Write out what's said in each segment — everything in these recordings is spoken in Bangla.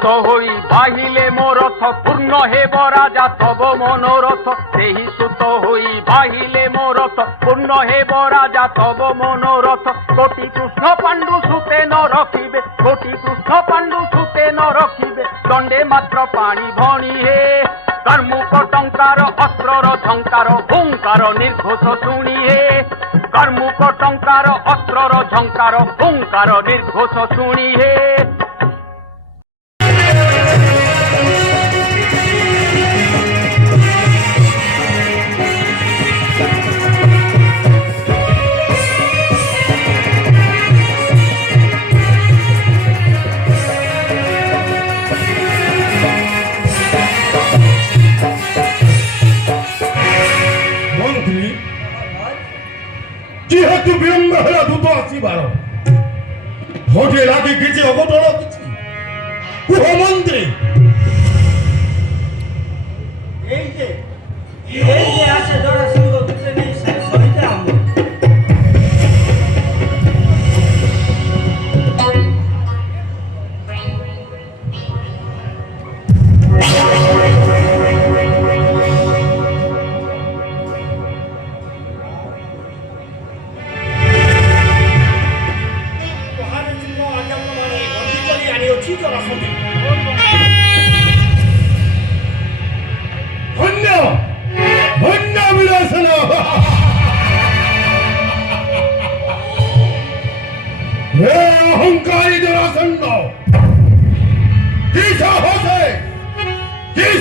সুত হই বাহিলে মোরথ পূর্ণ হেব রাজা তব মনোরথ। সেই সুত হই বাহিলে মোরথ পূর্ণ হেব রাজা তব মনোরথ। কোটি কৃষ্ণ পাণ্ডু সুতে ন রখিবে, কোটি কৃষ্ণ পাণ্ডু সুতে ন রখিবে, দণ্ডে মাত্র পানি ভণি হে। কর্মুক টঙ্কার অস্ত্রর ঝঙ্কার হুঙ্কার নির্ঘোষ শুনি হে। কর্মুক টঙ্কার অস্ত্রর ঝঙ্কার হুঙ্কার নির্ঘোষ শুনি হে। যেহেতু বিলম্ব হল দ্রুত আসিবার, ভোটে লাগে কিছু অঘটন কিছু কুহমন্ত্রী। এই যে আছে ধরা সিংহ দুটো নেই সহিতে আমরা অহংকারী জরাসন্ধ, কি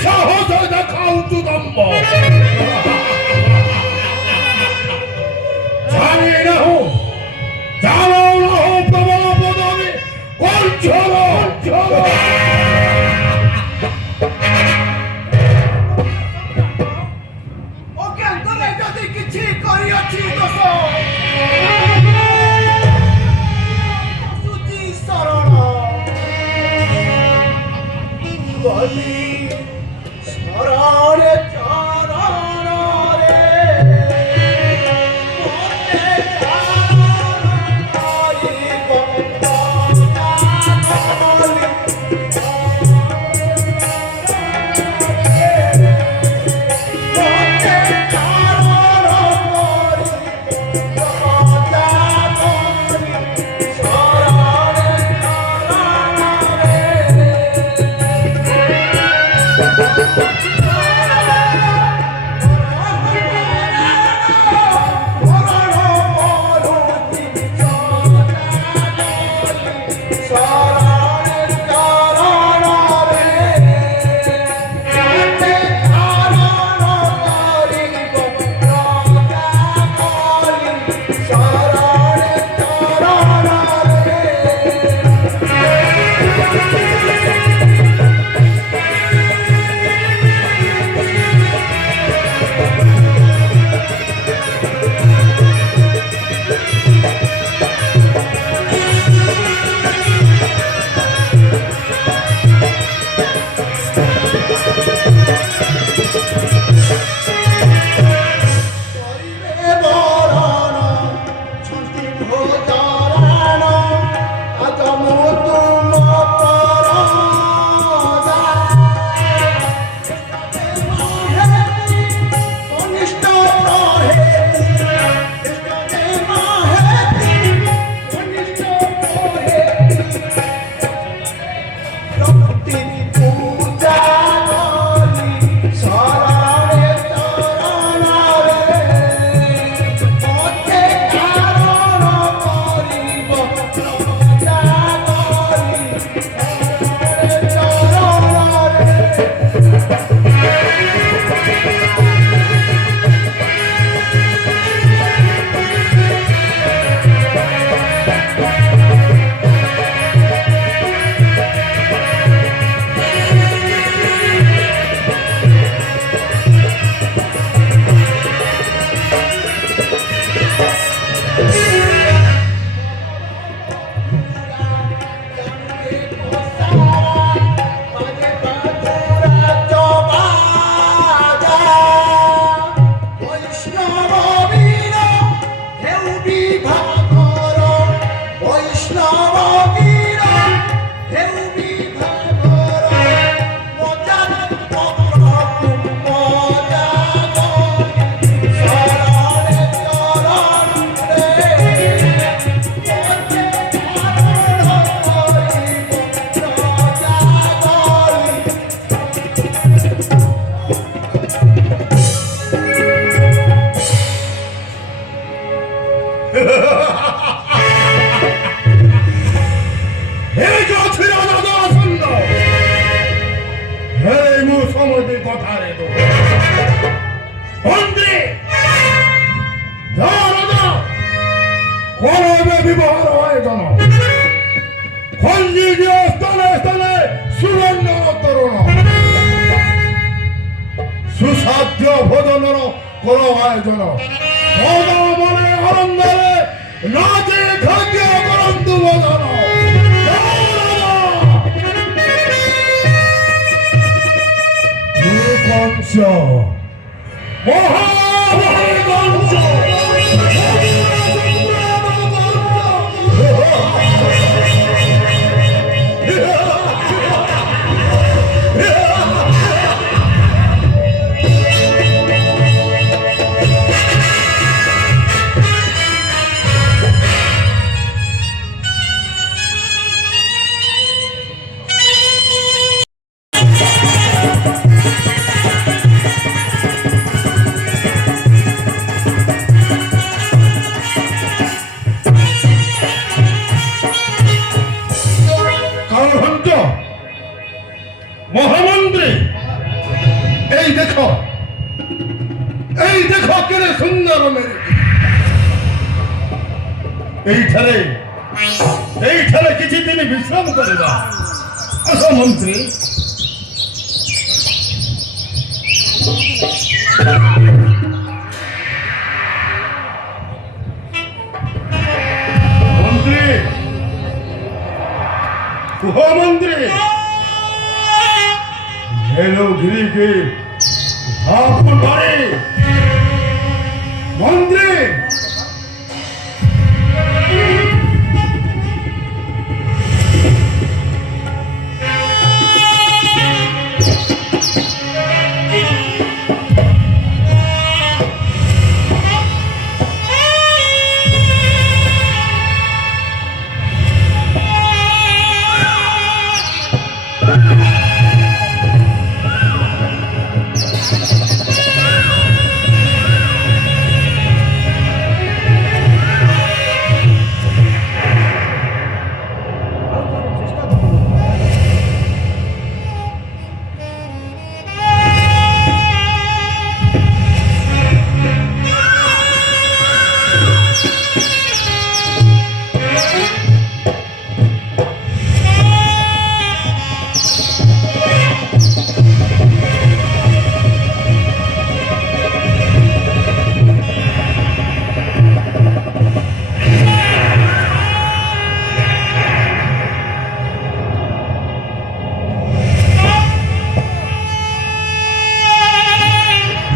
সাহসে দেখা উঁচু দম্ভ। জানি না হো জানো না হো প্রবল পদবী কঞ্চল। ওকে তুমি যদি কিছু করিয়াছি দোষ সুচি শরণ বলি শরণে চরণ রে মনে চরণ করিব বৈষ্ণব বীর হেউ বিভাগ এই যাচ্ছে রাজা আসন্ন হে মু সমুদ্র কথারে তো মন্ত্রী রাজা কোনভাবে ব্যবহার হয় জানো খঞ্জি দিয়ে স্থলে স্থলে সুবর্ণ তরুণ সুসাধ্য ভোজনর কর আয়োজন সদা মনে আনন্দরে নাচে খাদ্য করন্তু ভোজন কংস মহামহিকংস মহামন্ত্রী এই দেখো কেড়ে সুন্দর এইখানে কিছু দিন বিশ্রাম করিবা আসো মন্ত্রী মন্ত্রী মন্ত্রী हेलो गिरी के आपको मारे मंत्री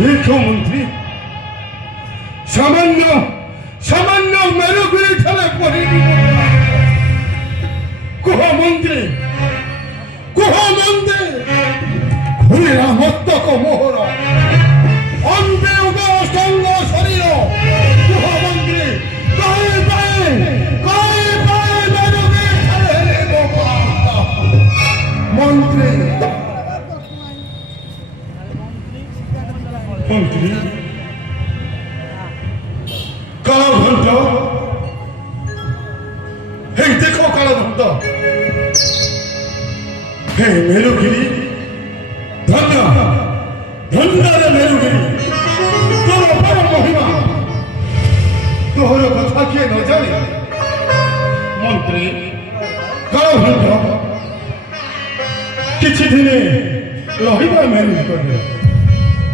देखो मंत्री सामान्य मेरुगिरी ঠেলে পড়ে কুহ মন্ত্রী খুলিরা মস্তক মোহর অন্তে উগস্তঙ্গ শরীর কুহ মন্ত্রী কয়ে পায়ে মেরুগিরি ঠেলে মন্ত্রী কালাঘণ্ট এই দেখো কালাঘণ্ট হে মেরুগিরি ধন্যরে মেরুগিরি তোর বড় মহিমা তোর কথা কে ন জানে মন্ত্রী কালাঘণ্ট কিছু দিনে রহিবা মেরু করবে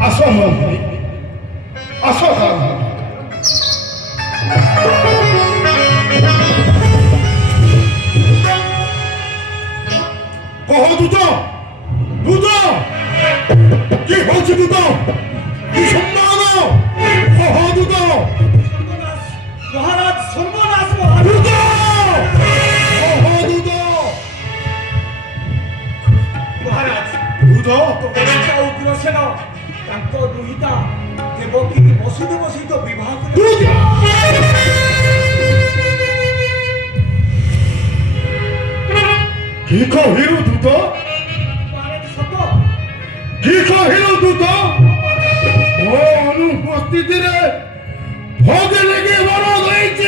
আসো মন্ত্রী আসো কহ দুত কি হচ্ছে দুত কি সম্মান কহ দুত মহারাজ সর্বনাশ দুত কহ দুত মহারাজ দুত উগ্রসেন ତାଙ୍କ ଦୁହିତା ଦେବକୀ ବସୁଦେବ ସହିତ ବିବାହ কি কহিলু দূত কি কহিলু দূত ও অনুপস্থিতিরে ভোগে লেগে বড় হয়েছে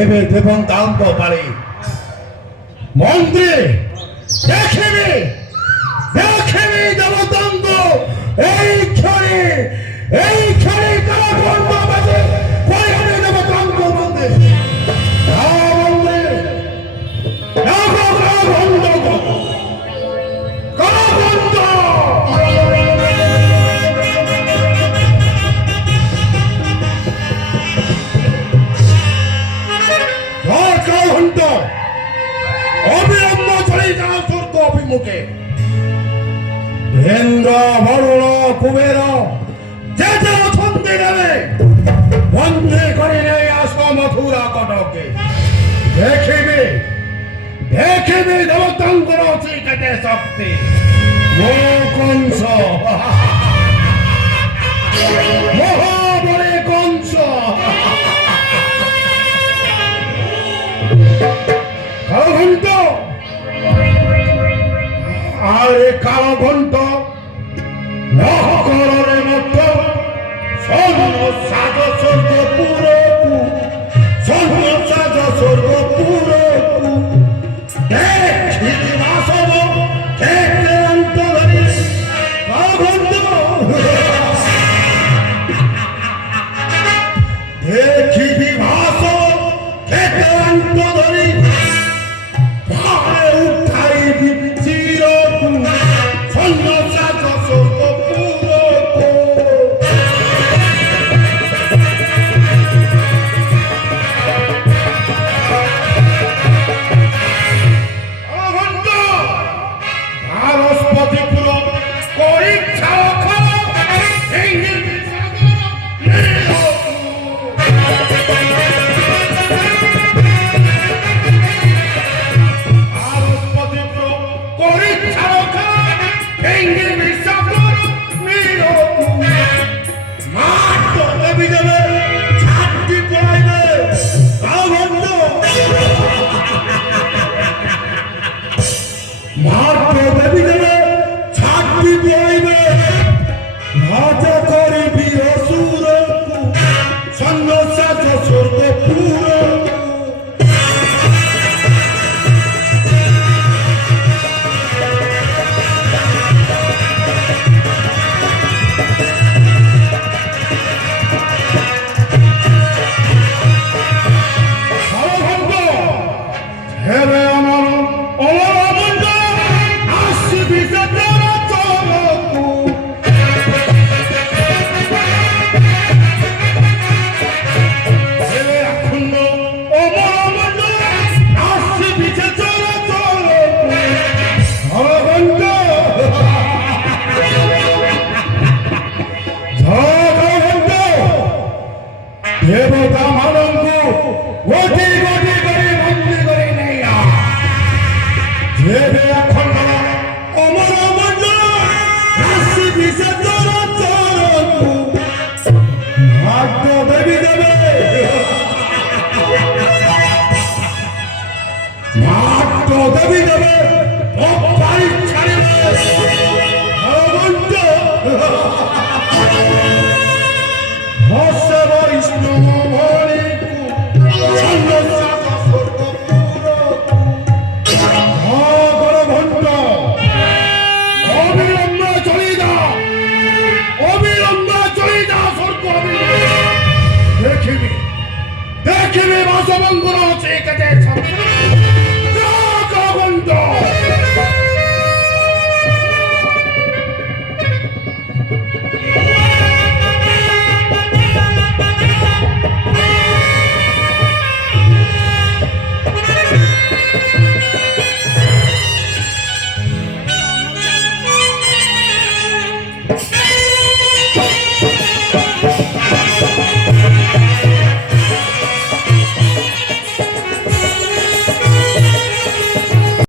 দেবে দেবং দান্ত পারে মন্ত্রী দেখেবে দেখেবে দেবতান্ত এই ক্ষণে কারা বন্ধ বাজে পরিহারে দেবতান্ত বন্ধে অবিলম্ব চলে যাও স্বর্গ অভিমুখে ইন্দ্র বরুণ কুবের যে যে অছন্দে নেবে বন্ধে করে নেই আস মথুরা কটকে দেখিবে দেখিবে দেবতাঙ্কর চিকেটে শক্তি কংস মহাবলে কংস কালঘণ্ট আরে কালঘণ্ট নহকরণে মত স্বর্ণ সাজ স্বর্গ পুরকু স্বর্ণ সাজ স্বর্গ পুরকু দেখিবি বাসব দেখতে অন্তরে কালঘণ্ট দেখিবি ভাসব দেখতে অন্তরে দেবতা মানঙ্গু গোটি গোটি করে বন্দি করে নেয়া দেবে এখন অমর অমর রাশি বিসর্জন চরণু ভাগ্য দেবী দেবে ভাগ্য দেবী দেবে অপাই ছাড়িবে ভগবন্ত হস্য বৈষ্ণব